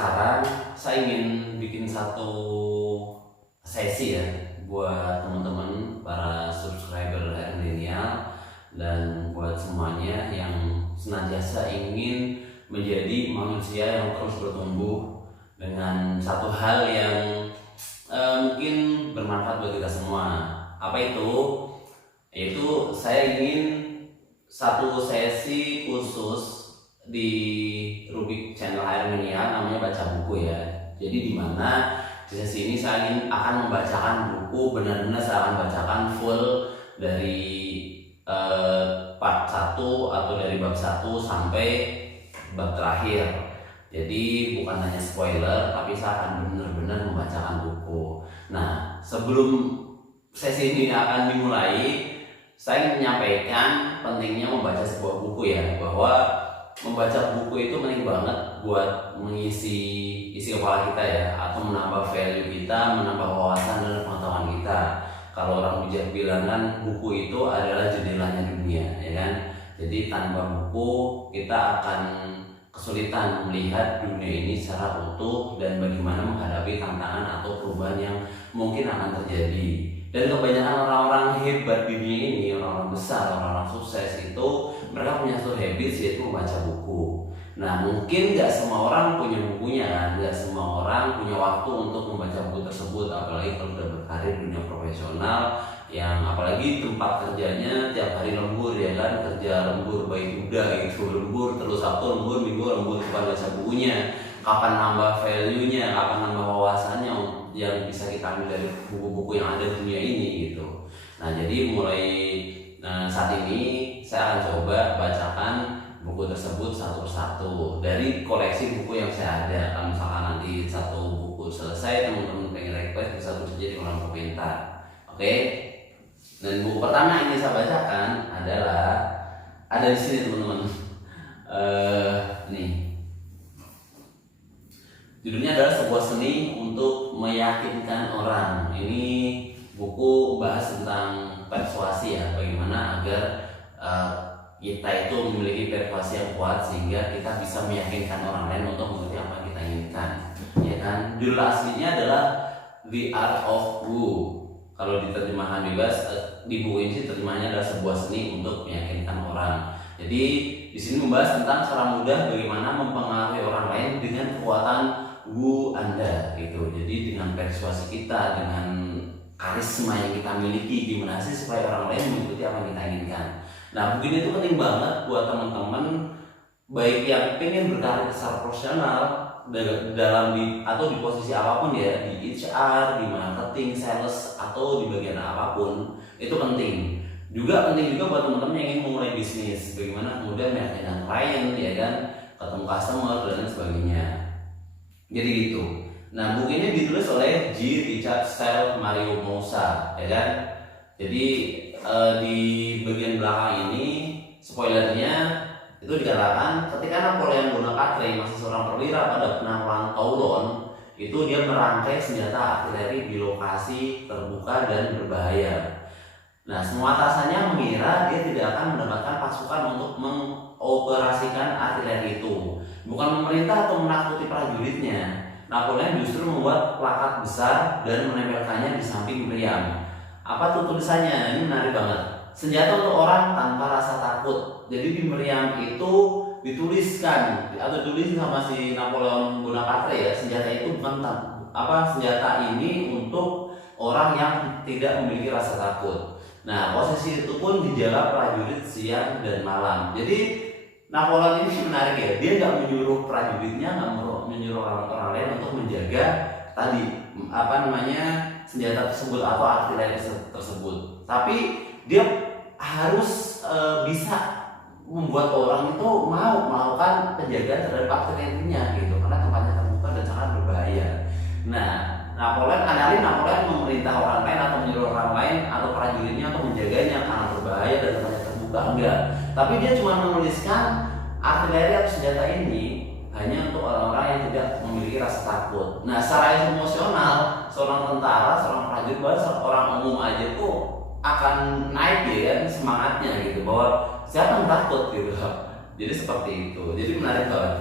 sekarang saya ingin bikin satu sesi ya buat teman-teman para subscriber Milenial dan buat semuanya yang senantiasa ingin menjadi manusia yang terus bertumbuh dengan satu hal yang mungkin bermanfaat buat kita semua. Apa itu? Yaitu saya ingin satu sesi khusus di Rubik channel Milenial namanya baca buku ya. Jadi di mana di sesi ini saya akan membacakan buku, benar-benar saya akan bacakan full dari part 1 atau dari bab 1 sampai bab terakhir. Jadi bukan hanya spoiler, tapi saya akan benar-benar membacakan buku. Nah, sebelum sesi ini akan dimulai, saya ingin menyampaikan pentingnya membaca sebuah buku ya, bahwa membaca buku itu penting banget buat mengisi isi kepala kita ya, atau menambah value kita, menambah wawasan dan pengetahuan kita. Kalau orang bijak bilang kan buku itu adalah jendelanya dunia, ya kan? Jadi tanpa buku kita akan kesulitan melihat dunia ini secara utuh dan bagaimana menghadapi tantangan atau perubahan yang mungkin akan terjadi. Dan kebanyakan orang-orang hebat di dunia ini, orang-orang besar, orang-orang sukses itu mereka punya satu habit, yaitu membaca buku. Nah, mungkin nggak semua orang punya bukunya kan, nggak semua orang punya waktu untuk membaca buku tersebut, apalagi kalau sudah berkarir di dunia profesional, yang apalagi tempat kerjanya tiap hari lembur ya kan, kerja lembur baik udah gitu, lembur terus Sabtu lembur, Minggu lembur, bukan baca bukunya. Kapan nambah value-nya, kapan nambah wawasannya yang bisa kita ambil dari buku-buku yang ada di dunia ini gitu. Nah, jadi mulai saat ini saya akan coba bacakan buku tersebut satu persatu dari koleksi buku yang saya ada. Kalau misalkan nanti satu buku selesai, teman-teman pengen request bisa tulis aja di kolom komentar. Oke? Dan buku pertama ini saya bacakan adalah ada di sini teman-teman. Nih. Judulnya adalah Sebuah Seni untuk Meyakinkan Orang. Ini buku bahas tentang persuasi ya, bagaimana agar kita itu memiliki persuasi yang kuat sehingga kita bisa meyakinkan orang lain untuk mengerti apa yang kita inginkan. Ya kan? Judul aslinya adalah The Art of Woo. Kalau diterjemahkan bebas di buku ini terjemahnya adalah sebuah seni untuk meyakinkan orang. Jadi di sini membahas tentang cara mudah bagaimana mempengaruhi orang lain dengan kekuatan Wu Anda gitu. Jadi dengan persuasi kita, dengan karisma yang kita miliki, gimana sih supaya orang lain mengikuti apa yang kita inginkan. Nah, buku ini itu penting banget buat teman-teman baik yang pengen berkarir secara profesional dalam atau di posisi apapun ya, di HR, di marketing, sales atau di bagian apapun, itu penting. Juga penting juga buat teman-teman yang ingin memulai bisnis, bagaimana kemudian meyakinkan klien ya kan, ketemu customer dan sebagainya. Jadi gitu. Nah, buku ini ditulis oleh G. Richard Steele Mario Moussa, ya kan? Jadi di bagian belakang ini spoilernya itu dikatakan ketika Napoleon Bonaparte masih seorang perwira pada penanggulangan Toulon, itu dia merangkai senjata artileri di lokasi terbuka dan berbahaya. Nah, semua atasannya mengira dia tidak akan mendapatkan pasukan untuk mengoperasikan artileri itu. Bukan pemerintah atau menakuti prajuritnya. Napoleon justru membuat plakat besar dan menempelkannya di samping meriam. Apa tuh tulisannya? Ini menarik banget. Senjata untuk orang tanpa rasa takut. Jadi di meriam itu dituliskan atau ditulis sama si Napoleon Bonaparte ya, senjata itu bukan senjata ini untuk orang yang tidak memiliki rasa takut. Nah, posisi itu pun dijaga prajurit siang dan malam. Jadi Napoleon ini menarik ya, dia nggak menyuruh prajuritnya, nggak menyuruh orang lain untuk menjaga tadi senjata tersebut atau artileri tersebut. Tapi dia harus bisa membuat orang itu mau melakukan penjagaan terhadap artilerinya gitu, karena tempatnya terbuka dan sangat berbahaya. Nah, Napoleon memerintah orang lain atau menyuruh orang lain atau prajuritnya untuk menjaganya karena berbahaya dan tempatnya terbuka, enggak. Tapi dia cuma menuliskan artileri atau senjata ini hanya untuk orang-orang yang tidak memiliki rasa takut. Nah, secara emosional, seorang tentara, seorang prajurit, bahkan orang umum aja tuh akan naik ya kan semangatnya gitu, bahwa siapa yang takut gitu. Jadi seperti itu. Jadi menarik banget.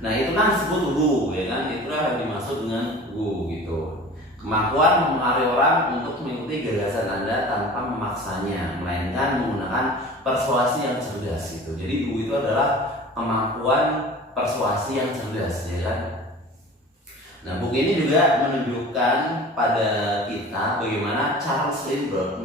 Nah itu kan disebut Wu, ya kan? Itu yang dimaksud dengan Wu gitu. Kemampuan mempengaruhi orang untuk mengikuti gagasan Anda tanpa memaksanya, melainkan menggunakan persuasi yang cerdas gitu. Jadi Wu itu adalah kemampuan persuasi yang cerdas, ya kan? Nah, buku ini juga menunjukkan pada kita bagaimana Charles Lindbergh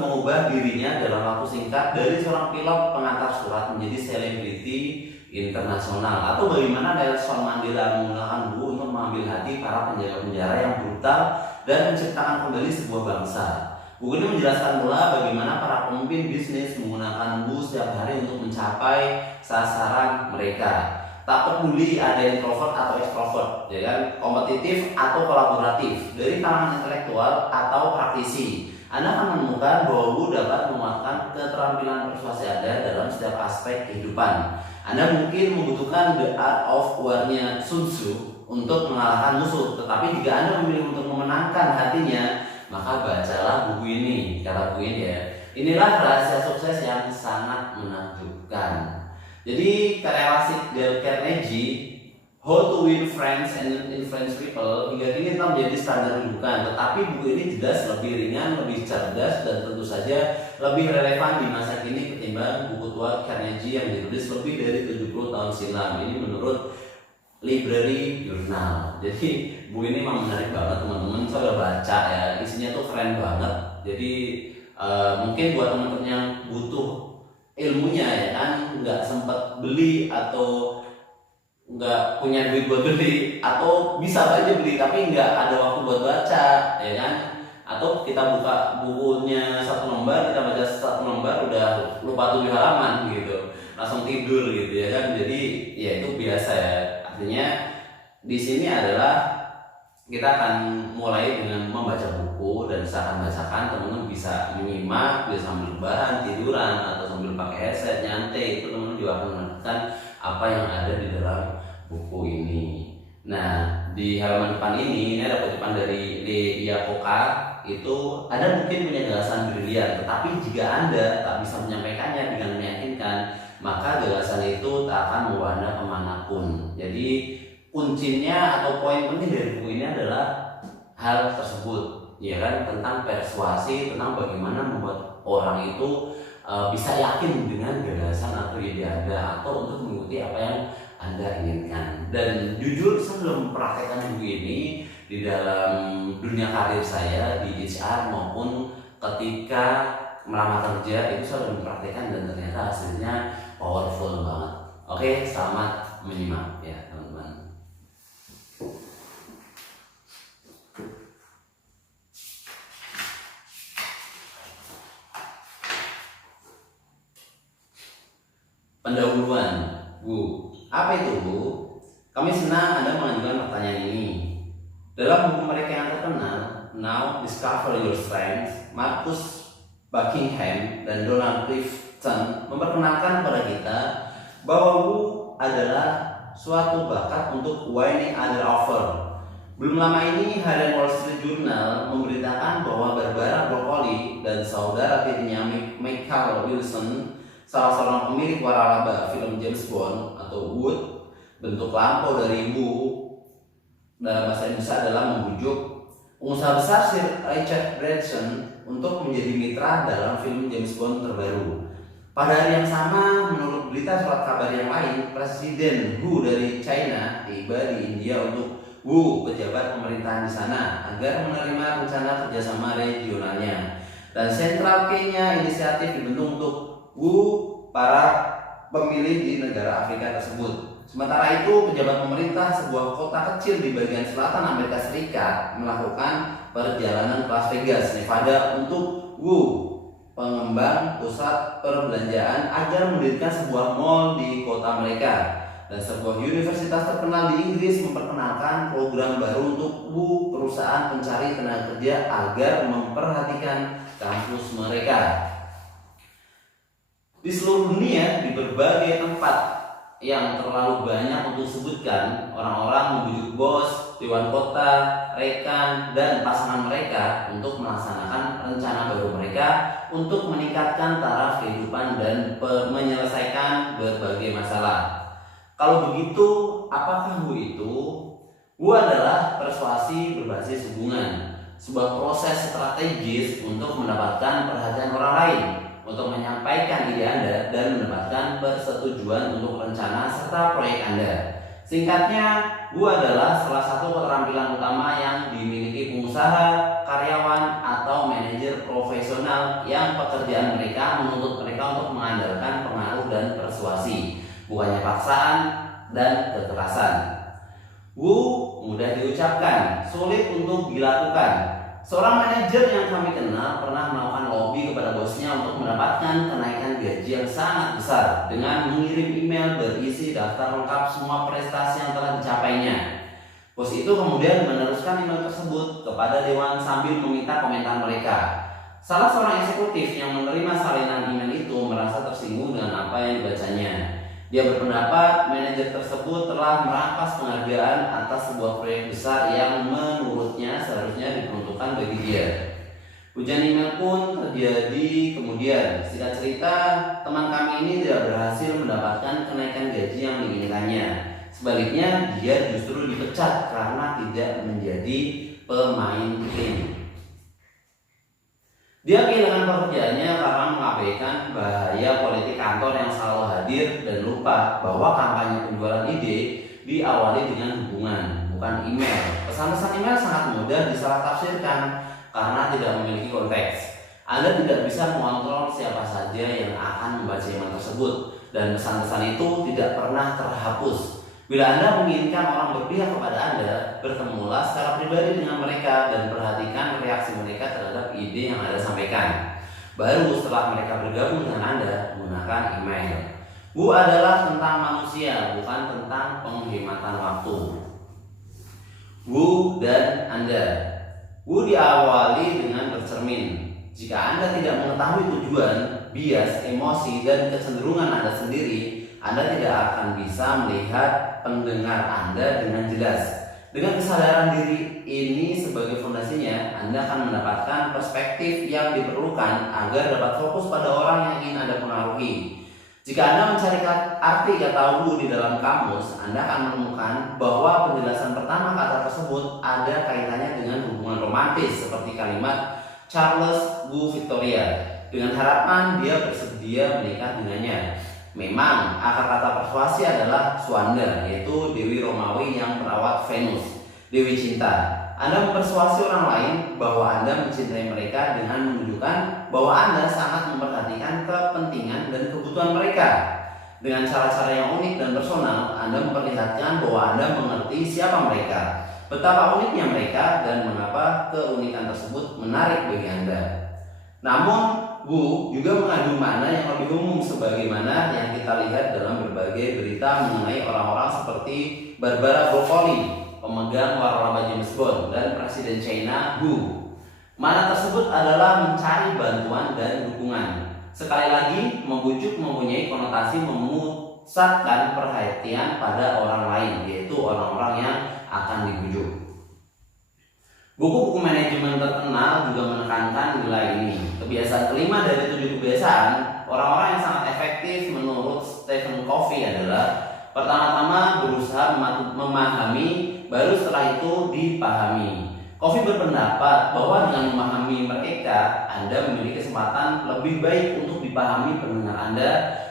mengubah dirinya dalam waktu singkat dari seorang pilot pengantar surat menjadi selebriti internasional, atau bagaimana Nelson Mandela menggunakan buku untuk mengambil hati para penjaga-penjara yang brutal dan menciptakan kembali sebuah bangsa. Buku ini menjelaskan pula bagaimana para pemimpin bisnis menggunakan buku setiap hari untuk mencapai sasaran mereka. Tak peduli ada introvert atau extrovert, ya kan, kompetitif atau kolaboratif, dari kalangan intelektual atau praktisi, Anda akan menemukan bahwa Wu dapat menguatkan keterampilan persuasi Anda dalam setiap aspek kehidupan. Anda mungkin membutuhkan The Art of War-nya Sun Tzu untuk mengalahkan musuh, tetapi jika Anda memilih untuk memenangkan hatinya, maka bacalah buku ini. Kata buku ini ya, inilah rahasia sukses yang sangat menakjubkan. Jadi karya Dale Carnegie, How to Win Friends and Influence People, hingga kini telah menjadi standar rujukan. Tetapi buku ini jelas lebih ringan, lebih cerdas, dan tentu saja lebih relevan di masa kini ketimbang buku tua Carnegie yang ditulis lebih dari 70 tahun silam. Ini menurut Library Journal. Jadi buku ini memang menarik banget teman-teman. Saya udah baca ya, isinya tuh keren banget. Jadi mungkin buat teman-teman yang butuh ilmunya, ya kan, nggak sempat beli atau nggak punya duit buat beli, atau bisa aja beli tapi nggak ada waktu buat baca, ya kan, atau kita buka bukunya satu lembar, kita baca satu lembar udah lupa 7 halaman gitu, langsung tidur gitu, ya kan. Jadi ya itu biasa ya. Artinya di sini adalah kita akan mulai dengan membaca buku, dan saya akan bacakan, teman-teman bisa menyimak, bisa sambil rebahan, tiduran, atau sambil pakai headset, nyantai. Itu teman-teman juga akan menemukan apa yang ada di dalam buku ini. Nah, di halaman depan ini ada kutipan dari Lee Iacocca. Itu Anda mungkin punya gagasan brilian, tetapi jika Anda tak bisa menyampaikannya dengan meyakinkan, maka gagasan itu tak akan membawa Anda kemanapun. Jadi kuncinya atau poin penting dari buku ini adalah hal tersebut, ya kan, tentang persuasi, tentang bagaimana membuat orang itu bisa yakin dengan gagasan atau ide Anda, atau untuk mengikuti apa yang Anda inginkan. Dan jujur saya belum mempraktekkan buku ini di dalam dunia karir saya di HR maupun ketika melamar kerja, itu saya belum mempraktekkan, dan ternyata hasilnya powerful banget. Oke, selamat menyimak ya teman-teman. Pendahuluan. Bu, apa itu Bu? Kami senang Anda mengajukan pertanyaan ini. Dalam buku mereka yang terkenal, Now Discover Your Strengths, Marcus Buckingham dan Donald Clifton memperkenalkan kepada kita bahwa Bu adalah suatu bakat untuk winning other over. Belum lama ini harian Wall Street Journal memberitakan bahwa Barbara Broccoli dan saudara tirinya Michael Wilson, salah seorang pemilik waralaba film James Bond atau Wood, bentuk lampau dari Wu dalam bahasa Indonesia adalah membujuk pengusaha besar Sir Richard Branson untuk menjadi mitra dalam film James Bond terbaru. Pada hari yang sama, menurut berita surat kabar yang lain, Presiden Hu dari China tiba di India untuk Wu, pejabat pemerintahan di sana, agar menerima rencana kerjasama regionalnya. Dan Sentral Kenya inisiatif dibentuk untuk Wu para pemilih di negara Afrika tersebut. Sementara itu, pejabat pemerintah sebuah kota kecil di bagian selatan Amerika Serikat melakukan perjalanan ke Las Vegas, Nevada untuk Wu, pengembang pusat perbelanjaan, agar mendirikan sebuah mall di kota mereka. Dan sebuah universitas terkenal di Inggris memperkenalkan program baru untuk Wu, perusahaan pencari tenaga kerja, agar memperhatikan kampus mereka. Di seluruh dunia, di berbagai tempat yang terlalu banyak untuk disebutkan. Orang-orang membujuk bos, dewan kota, rekan, dan pasangan mereka untuk melaksanakan rencana baru mereka untuk meningkatkan taraf kehidupan dan menyelesaikan berbagai masalah. Kalau begitu, apakah Wu itu? Wu adalah persuasi berbasis hubungan, sebuah proses strategis untuk mendapatkan perhatian orang lain, untuk menyampaikan ide Anda dan mendapatkan persetujuan untuk rencana serta proyek Anda. Singkatnya, Wu adalah salah satu keterampilan utama yang dimiliki pengusaha, karyawan, atau manajer profesional yang pekerjaan mereka menuntut mereka untuk mengandalkan pengaruh dan persuasi, bukannya paksaan dan kekerasan. Wu mudah diucapkan, sulit untuk dilakukan. Seorang manajer yang kami kenal pernah melakukan lobby kepada bosnya untuk mendapatkan kenaikan gaji yang sangat besar dengan mengirim email berisi daftar lengkap semua prestasi yang telah dicapainya. Bos itu kemudian meneruskan email tersebut kepada dewan sambil meminta komentar mereka. Salah seorang eksekutif yang menerima salinan email itu merasa tersinggung dengan apa yang dibacanya. Dia berpendapat manajer tersebut telah merampas penghargaan atas sebuah proyek besar yang menurutnya seharusnya diperuntukkan bagi dia. Hujan email pun terjadi kemudian. Singkat cerita, teman kami ini tidak berhasil mendapatkan kenaikan gaji yang diinginkannya. Sebaliknya, dia justru dipecat karena tidak menjadi pemain tim. Dia kehilangan pekerjaannya karena mengabaikan bahaya politik kantor yang selalu hadir dan lupa bahwa kampanye penjualan ide diawali dengan hubungan, bukan email. Pesan-pesan email sangat mudah disalah-tafsirkan karena tidak memiliki konteks. Anda tidak bisa mengontrol siapa saja yang akan membaca email tersebut, dan pesan-pesan itu tidak pernah terhapus. Bila Anda menginginkan orang berpihak kepada Anda, bertemulah secara pribadi dengan mereka dan perhatikan reaksi mereka terhadap ide yang Anda sampaikan. Baru setelah mereka bergabung dengan Anda, gunakan email. Wu adalah tentang manusia, bukan tentang penghematan waktu. Wu dan Anda. Wu diawali dengan bercermin. Jika Anda tidak mengetahui tujuan, bias, emosi, dan kecenderungan Anda sendiri, Anda tidak akan bisa melihat pendengar Anda dengan jelas. Dengan kesadaran diri ini sebagai fondasinya, Anda akan mendapatkan perspektif yang diperlukan agar dapat fokus pada orang yang ingin Anda pengaruhi. Jika Anda mencari arti kata Wu di dalam kamus, Anda akan menemukan bahwa penjelasan pertama kata tersebut ada kaitannya dengan hubungan romantis, seperti kalimat Charles Wu Victoria, dengan harapan dia bersedia menikah dengannya. Memang akar kata persuasi adalah Suanda, yaitu Dewi Romawi yang merawat Venus, Dewi Cinta. Anda mempersuasi orang lain bahwa Anda mencintai mereka dengan menunjukkan bahwa Anda sangat memperhatikan kepentingan dan kebutuhan mereka. Dengan cara-cara yang unik dan personal, Anda memperlihatkan bahwa Anda mengerti siapa mereka, betapa uniknya mereka, dan mengapa keunikan tersebut menarik bagi Anda. Namun, Wu juga mengandung makna yang lebih umum sebagaimana yang kita lihat dalam berbagai berita mengenai orang-orang seperti Barbara Broccoli, pemegang waralaba James Bond, dan Presiden China Wu. Makna tersebut adalah mencari bantuan dan dukungan. Sekali lagi, membujuk mempunyai konotasi memusatkan perhatian pada orang lain, yaitu orang-orang yang akan dibujuk. Buku-buku manajemen terkenal juga menekankan nilai ini. Kebiasaan kelima dari 7 kebiasaan orang-orang yang sangat efektif menurut Stephen Covey adalah: pertama-tama berusaha memahami, baru setelah itu dipahami. Covey berpendapat bahwa dengan memahami mereka, Anda memiliki kesempatan lebih baik untuk dipahami pendengar Anda,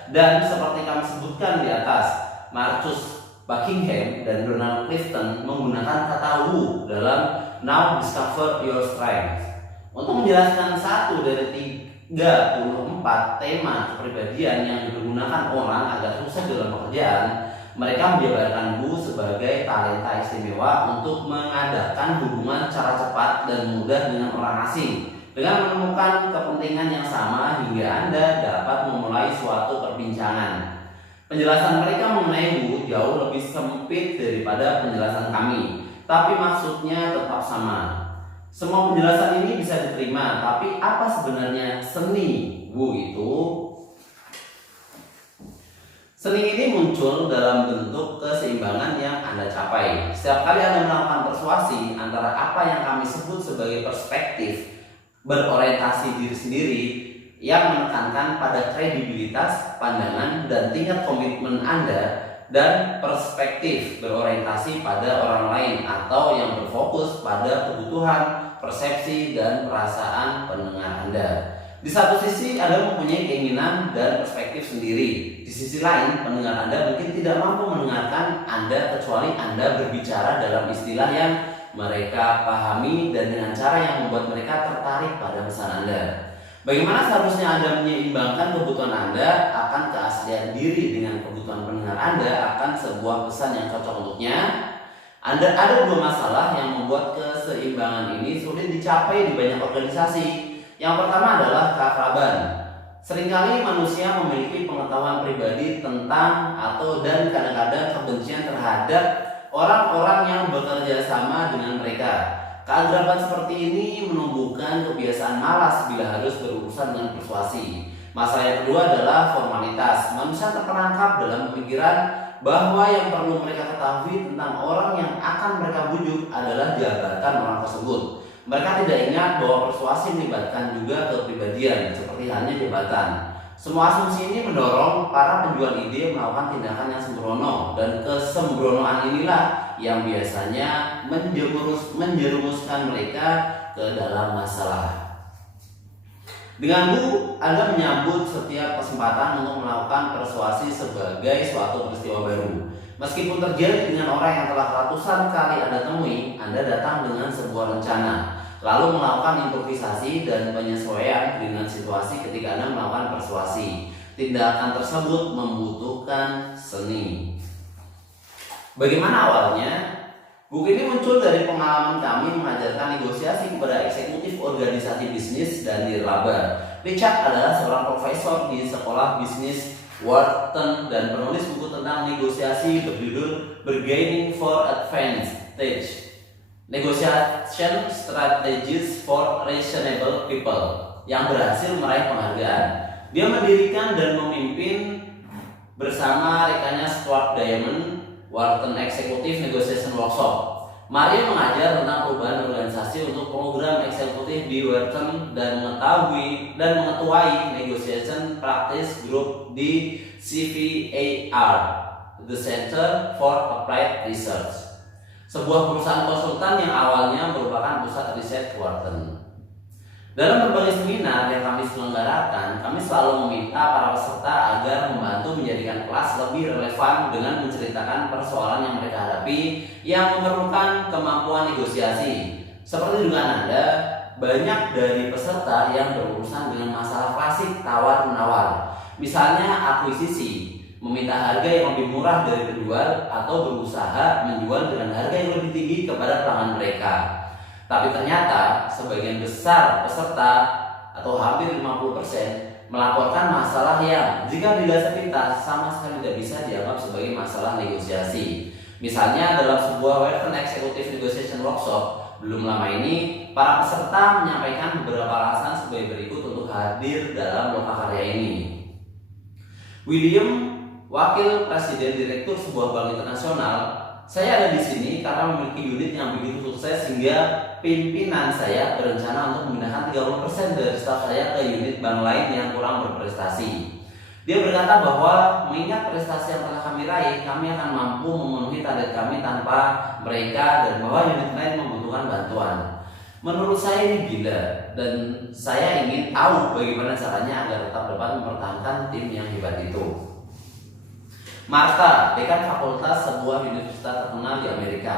dan seperti kami sebutkan di atas, Marcus Buckingham dan Donald Clifton menggunakan kata Wu dalam Now Discover Your Strength untuk menjelaskan satu dari 34 tema kepribadian yang digunakan orang agar sukses dalam pekerjaan. Mereka menjabarkan Wu sebagai talenta istimewa untuk mengadakan hubungan secara cepat dan mudah dengan orang asing, dengan menemukan kepentingan yang sama hingga Anda dapat memulai suatu perbincangan. Penjelasan mereka mengenai Wu jauh lebih sempit daripada penjelasan kami, tapi maksudnya tetap sama. Semua penjelasan ini bisa diterima, tapi apa sebenarnya seni Wu itu? Seni ini muncul dalam bentuk keseimbangan yang Anda capai. Setiap kali Anda melakukan persuasi antara apa yang kami sebut sebagai perspektif berorientasi diri sendiri yang menekankan pada kredibilitas, pandangan, dan tingkat komitmen Anda, dan perspektif berorientasi pada orang lain atau yang berfokus pada kebutuhan, persepsi, dan perasaan pendengar Anda. Di satu sisi Anda mempunyai keinginan dan perspektif sendiri. Di sisi lain, pendengar Anda mungkin tidak mampu mendengarkan Anda kecuali Anda berbicara dalam istilah yang mereka pahami dan dengan cara yang membuat mereka tertarik pada pesan Anda. Bagaimana seharusnya Anda menyeimbangkan kebutuhan Anda akan keaslian diri dengan kebutuhan pendengar Anda akan sebuah pesan yang cocok untuknya? Ada dua masalah yang membuat keseimbangan ini sulit dicapai di banyak organisasi. Yang pertama adalah keakraban. Seringkali manusia memiliki pengetahuan pribadi tentang dan kadang-kadang kebencian terhadap orang-orang yang bekerja sama dengan mereka. Keakraban seperti ini menumbuhkan kebiasaan malas bila harus berurusan dengan persuasi. Masalah yang kedua adalah formalitas. Manusia terperangkap dalam pemikiran bahwa yang perlu mereka ketahui tentang orang yang akan mereka bujuk adalah jabatan orang tersebut. Mereka tidak ingat bahwa persuasi melibatkan juga kepribadian, seperti halnya jabatan. Semua asumsi ini mendorong para penjual ide melakukan tindakan yang sembrono, dan kesembronoan inilah yang biasanya menjerumuskan mereka ke dalam masalah. Dengan Anda menyambut setiap kesempatan untuk melakukan persuasi sebagai suatu peristiwa baru. Meskipun terjadi dengan orang yang telah ratusan kali Anda temui, Anda datang dengan sebuah rencana, lalu melakukan improvisasi dan penyesuaian dengan situasi ketika Anda melakukan persuasi. Tindakan tersebut membutuhkan seni. Bagaimana awalnya? Buku ini muncul dari pengalaman kami mengajarkan negosiasi kepada eksekutif organisasi bisnis dan nirlaba. Richard adalah seorang profesor di sekolah bisnis Wharton dan penulis buku tentang negosiasi berjudul Bargaining for Advantage, Negotiation Strategies for Reasonable People, yang berhasil meraih penghargaan. Dia mendirikan dan memimpin bersama rekannya Stuart Diamond Wharton Executive Negotiation Workshop. Maria mengajar tentang perubahan organisasi untuk program eksekutif di Wharton dan mengetuai Negotiation Practice Group di CVAR, The Center for Applied Research, sebuah perusahaan konsultan yang awalnya merupakan pusat riset Wharton. Dalam berbagai seminar yang kami selenggarakan, kami selalu meminta para peserta agar membantu menjadikan kelas lebih relevan dengan menceritakan persoalan yang mereka hadapi yang memerlukan kemampuan negosiasi. Seperti dugaan Anda, banyak dari peserta yang berurusan dengan masalah klasik tawar-menawar. Misalnya akuisisi, meminta harga yang lebih murah dari penjual atau berusaha menjual dengan harga yang lebih tinggi kepada pelanggan mereka. Tapi ternyata sebagian besar peserta atau hampir 50% melaporkan masalah yang jika dilihat sepintas sama sekali tidak bisa dianggap sebagai masalah negosiasi. Misalnya dalam sebuah Wharton Executive Negotiation Workshop belum lama ini, para peserta menyampaikan beberapa alasan sebagai berikut untuk hadir dalam lokakarya ini. William, wakil presiden direktur sebuah bank internasional, saya ada di sini karena memiliki unit yang begitu sukses sehingga pimpinan saya berencana untuk memindahkan 30% dari staf saya ke unit bank lain yang kurang berprestasi. Dia berkata bahwa mengingat prestasi yang telah kami raih, kami akan mampu memenuhi target kami tanpa mereka dan bahwa unit lain membutuhkan bantuan. Menurut saya ini gila dan saya ingin tahu bagaimana caranya agar tetap dapat mempertahankan tim yang hebat itu. Martha, dekan fakultas sebuah universitas terkenal di Amerika.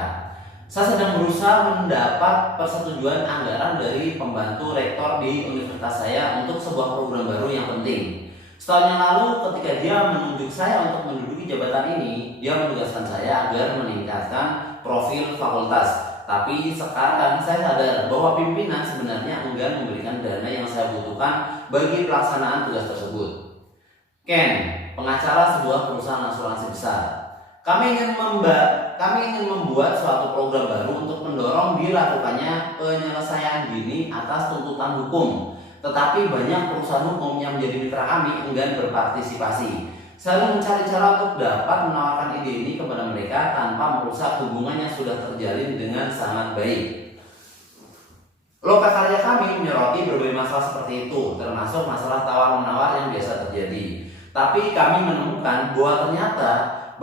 Saya sedang berusaha mendapat persetujuan anggaran dari pembantu rektor di universitas saya untuk sebuah program baru yang penting. Setahun yang lalu ketika dia menunjuk saya untuk menduduki jabatan ini, dia menugaskan saya agar meningkatkan profil fakultas. Tapi sekarang saya sadar bahwa pimpinan sebenarnya enggan memberikan dana yang saya butuhkan bagi pelaksanaan tugas tersebut. Ken, pengacara sebuah perusahaan asuransi besar. Kami ingin membuat suatu program baru untuk mendorong dilakukannya penyelesaian dini atas tuntutan hukum. Tetapi banyak perusahaan hukum yang menjadi mitra kami enggan berpartisipasi. Selalu mencari cara untuk dapat menawarkan ide ini kepada mereka tanpa merusak hubungan yang sudah terjalin dengan sangat baik. Lokakarya kami menyoroti berbagai masalah seperti itu, termasuk masalah tawar-menawar yang biasa terjadi. Tapi kami menemukan bahwa ternyata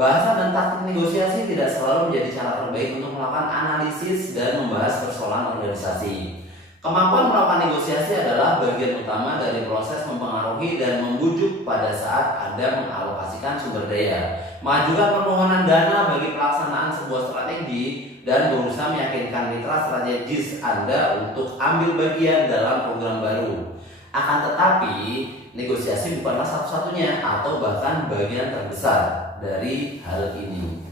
bahasa dan taktik negosiasi tidak selalu menjadi cara terbaik untuk melakukan analisis dan membahas persoalan organisasi. Kemampuan melakukan negosiasi adalah bagian utama dari proses mempengaruhi dan membujuk pada saat Anda mengalokasikan sumber daya, mengajukan permohonan dana bagi pelaksanaan sebuah strategi, dan berusaha meyakinkan mitra strategis Anda untuk ambil bagian dalam program baru. Akan tetapi, negosiasi bukanlah satu-satunya atau bahkan bagian terbesar dari hal ini.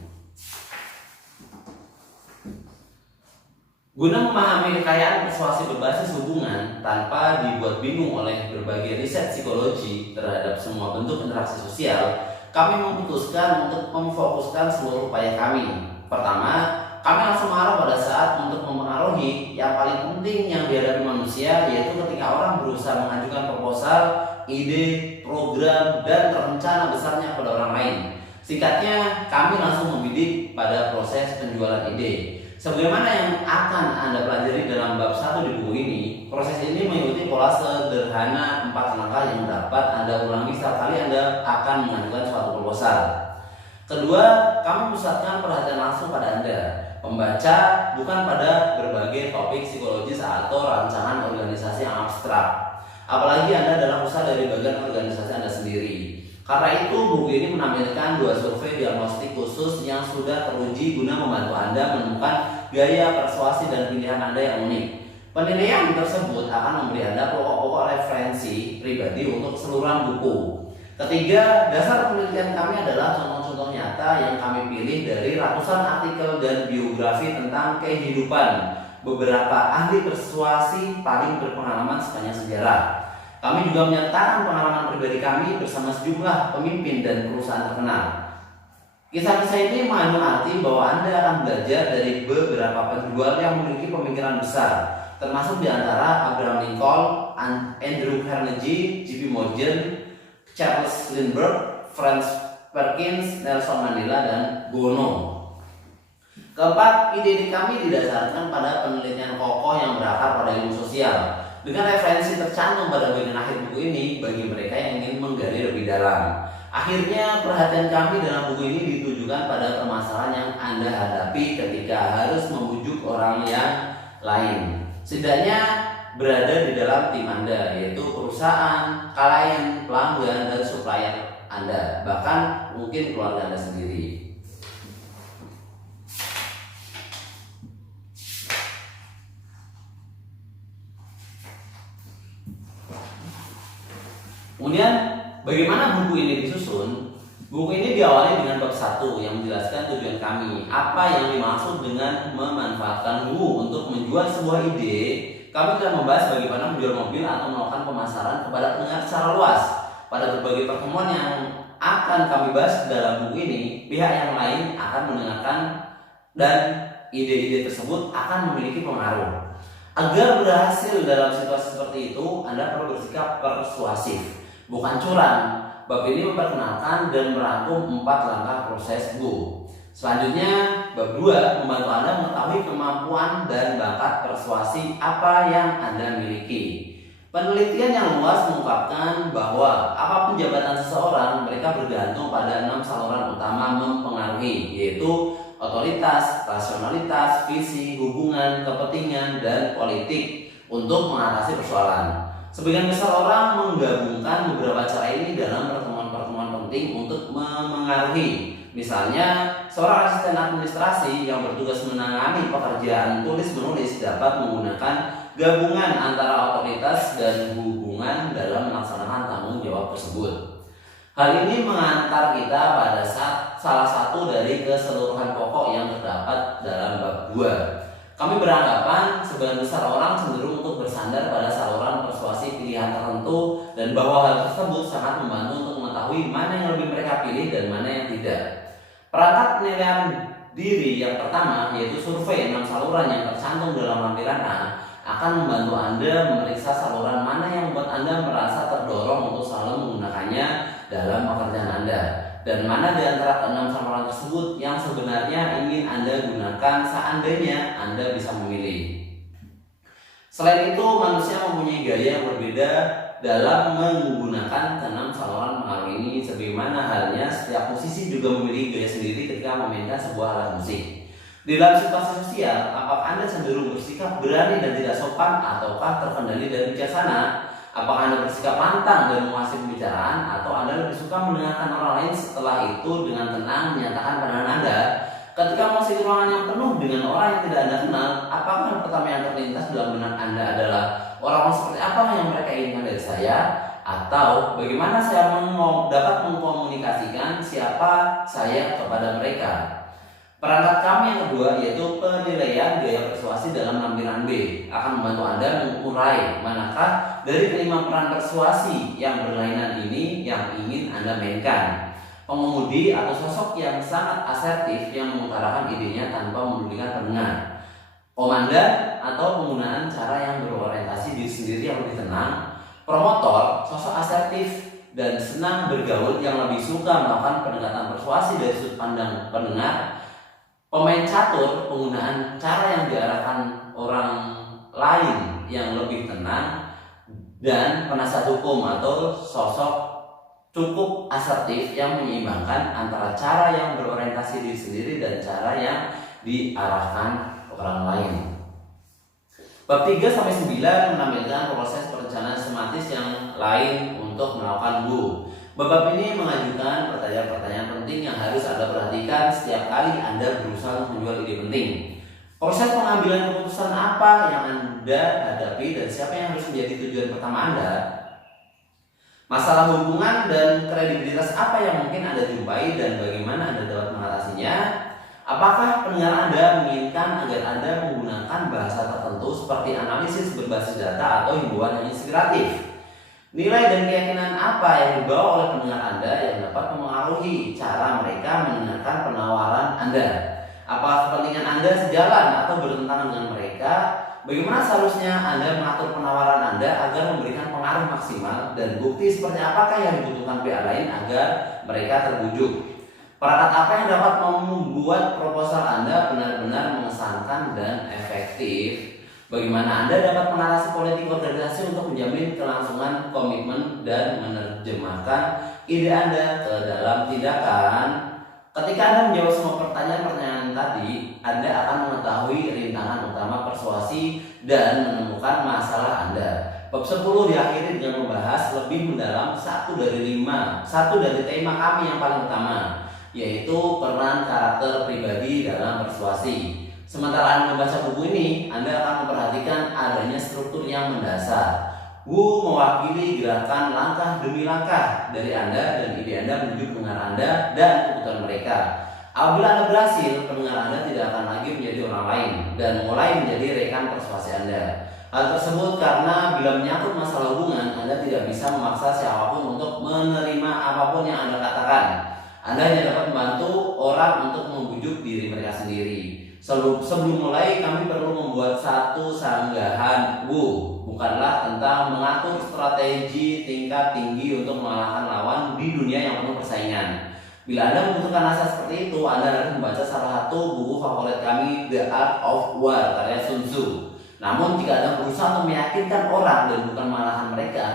Guna memahami kekayaan persuasi berbasis hubungan tanpa dibuat bingung oleh berbagai riset psikologi terhadap semua bentuk interaksi sosial, kami memutuskan untuk memfokuskan seluruh upaya kami. Pertama, kami langsung mengarah pada saat untuk mempengaruhi yang paling penting yang dihadapi manusia, yaitu ketika orang berusaha mengajukan proposal, ide, program, dan rencana besarnya pada orang lain. Singkatnya, kami langsung membidik pada proses penjualan ide. Sebagaimana yang akan Anda pelajari dalam bab 1 di buku ini, proses ini mengikuti pola sederhana 4 langkah yang dapat Anda ulangi setiap kali Anda akan mengajukan suatu proposal. Kedua, kami pusatkan perhatian langsung pada Anda, pembaca, bukan pada berbagai topik psikologis atau rancangan organisasi yang abstrak. Apalagi Anda adalah pusat dari bagian organisasi Anda sendiri. Karena itu, buku ini menampilkan 2 survei diagnostik khusus yang sudah teruji guna membantu Anda menemukan gaya persuasi dan pilihan Anda yang unik. Penilaian tersebut akan memberi Anda pokok-pokok referensi pribadi untuk keseluruhan buku. Ketiga, dasar penelitian kami adalah contoh-contoh nyata yang kami pilih dari ratusan artikel dan biografi tentang kehidupan beberapa ahli persuasi paling berpengalaman sepanjang sejarah. Kami juga menyertakan pengalaman pribadi kami bersama sejumlah pemimpin dan perusahaan terkenal. Kisah-kisah ini mengandung arti bahwa Anda akan belajar dari beberapa penjual yang memiliki pemikiran besar, termasuk di antara Abraham Lincoln, Andrew Carnegie, J.P. Morgan, Charles Lindbergh, Franz Perkins, Nelson Mandela, dan Bono. Keempat, ide-ide kami didasarkan pada penelitian kokoh yang berakar pada ilmu sosial, dengan referensi tercantum pada bagian akhir buku ini bagi mereka yang ingin menggali lebih dalam. Akhirnya, perhatian kami dalam buku ini ditujukan pada permasalahan yang Anda hadapi ketika harus membujuk orang yang lain. Setidaknya berada di dalam tim Anda, yaitu perusahaan, klien, pelanggan, dan supplier Anda, bahkan mungkin keluarga Anda sendiri. Kemudian, bagaimana buku ini disusun? Buku ini diawali dengan bab 1 yang menjelaskan tujuan kami, apa yang dimaksud dengan memanfaatkan buku untuk menjual sebuah ide. Kami telah membahas bagaimana menjual mobil atau melakukan pemasaran kepada pendengar secara luas. Pada berbagai pertemuan yang akan kami bahas dalam buku ini, pihak yang lain akan mendengarkan dan ide-ide tersebut akan memiliki pengaruh. Agar berhasil dalam situasi seperti itu, Anda perlu bersikap persuasif, bukan curang. Bab ini memperkenalkan dan merangkum 4 langkah proses Bu. Selanjutnya, bab 2 membantu Anda mengetahui kemampuan dan bakat persuasi apa yang Anda miliki. Penelitian yang luas mengungkapkan bahwa apapun jabatan seseorang, mereka bergantung pada 6 saluran utama mempengaruhi, yaitu otoritas, rasionalitas, visi, hubungan, kepentingan, dan politik untuk mengatasi persoalan. Sebagian besar orang menggabungkan beberapa cara ini dalam pertemuan-pertemuan penting untuk memengaruhi. Misalnya, seorang asisten administrasi yang bertugas menangani pekerjaan tulis-menulis dapat menggunakan gabungan antara otoritas dan hubungan dalam melaksanakan tanggung jawab tersebut. Hal ini mengantar kita pada salah satu dari keseluruhan pokok yang terdapat dalam bab 2. Kami beranggapan sebagian besar orang cenderung untuk bersandar pada saluran persuasi pilihan tertentu dan bahwa hal tersebut sangat membantu untuk mengetahui mana yang lebih mereka pilih dan mana yang tidak. Perangkat penilaian diri yang pertama, yaitu survei 6 saluran yang tercantum dalam lampiran A, akan membantu Anda memeriksa saluran mana yang membuat Anda merasa terdorong untuk selalu menggunakannya dalam pekerjaan Anda. Dan mana di antara keenam samaran tersebut yang sebenarnya ingin Anda gunakan seandainya Anda bisa memilih. Selain itu, manusia mempunyai gaya yang berbeda dalam menggunakan keenam saluran pengaruh ini, sebagaimana halnya setiap musisi juga memiliki gaya sendiri ketika memainkan sebuah alat musik. Di dalam situasi sosial, apakah Anda cenderung bersikap berani dan tidak sopan, ataukah terkendali dan bijaksana? Apakah Anda bersikap lantang dan menguasai pembicaraan, atau Anda lebih suka mendengarkan orang lain setelah itu dengan tenang menyatakan pandangan Anda? Ketika memasuki ruangan yang penuh dengan orang yang tidak Anda kenal, apakah yang pertama yang terlintas dalam benak Anda adalah orang-orang seperti apa yang mereka inginkan dari saya? Atau bagaimana saya dapat mengkomunikasikan siapa saya kepada mereka? Perangkat kami yang kedua yaitu penilaian gaya persuasi dalam lampiran B akan membantu Anda mengurai manakah dari kelima peran persuasi yang berlainan ini yang ingin Anda mainkan. Pengemudi atau sosok yang sangat asertif yang mengutarakan idenya tanpa memedulikan pendengar. Komandan atau penggunaan cara yang berorientasi diri sendiri yang lebih tenang. Promotor, sosok asertif dan senang bergaul yang lebih suka melakukan pendekatan persuasi dari sudut pandang pendengar. Pemain catur, penggunaan cara yang diarahkan orang lain yang lebih tenang. Dan penasihat hukum atau sosok cukup asertif yang menyeimbangkan antara cara yang berorientasi diri sendiri dan cara yang diarahkan orang lain. Bab 3-9 menampilkan proses perencanaan sistematis yang lain untuk melakukan Bu. Bab ini mengajukan pertanyaan-pertanyaan penting yang harus Anda perhatikan setiap kali Anda berusaha menjual ide penting. Proses pengambilan keputusan apa yang Anda hadapi dan siapa yang harus menjadi tujuan pertama Anda? Masalah hubungan dan kredibilitas apa yang mungkin Anda jumpai dan bagaimana Anda dapat mengatasinya? Apakah pendengar Anda menginginkan agar Anda menggunakan bahasa tertentu seperti analisis berbasis data atau himbauan yang inspiratif? Nilai dan keyakinan apa yang dibawa oleh pendengar Anda yang dapat mempengaruhi cara mereka mendengarkan penawaran Anda? Apakah kepentingan Anda sejalan atau bertentangan dengan mereka? Bagaimana seharusnya Anda mengatur penawaran Anda agar memberikan pengaruh maksimal dan bukti seperti apakah yang dibutuhkan pihak lain agar mereka terbujuk? Perangkat apa yang dapat membuat proposal Anda benar-benar mengesankan dan efektif? Bagaimana Anda dapat mengatasi politik organisasi untuk menjamin kelangsungan komitmen dan menerjemahkan ide Anda ke dalam tindakan? Ketika Anda menjawab semua pertanyaan-pertanyaan tadi, Anda akan mengetahui rintangan utama persuasi dan menemukan masalah Anda. Bab 10 diakhiri dengan membahas lebih mendalam satu dari tema kami yang paling utama, yaitu peran karakter pribadi dalam persuasi. Sementara Anda membaca buku ini, Anda akan memperhatikan adanya struktur yang mendasar. Wu mewakili gerakan langkah demi langkah dari Anda dan ide Anda menuju pendengar Anda dan kebutuhan mereka. Apabila Anda berhasil, pendengar Anda tidak akan lagi menjadi orang lain dan mulai menjadi rekan persuasi Anda. Hal tersebut karena bila menyangkut masalah hubungan, Anda tidak bisa memaksa siapapun untuk menerima apapun yang Anda katakan. Anda hanya dapat membantu orang untuk membujuk diri mereka sendiri. Sebelum mulai, kami perlu membuat satu sanggahan Wu, bukanlah tentang mengatur strategi tingkat tinggi untuk mengalahkan lawan di dunia yang penuh persaingan. Bila Anda membutuhkan nasihat seperti itu, Anda harus membaca salah satu buku favorit kami, The Art of War, karya Sun Tzu. Namun jika Anda berusaha untuk meyakinkan orang dan bukan mengalahkan mereka,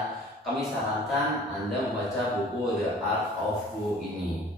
kami sarankan Anda membaca buku The Art of War ini.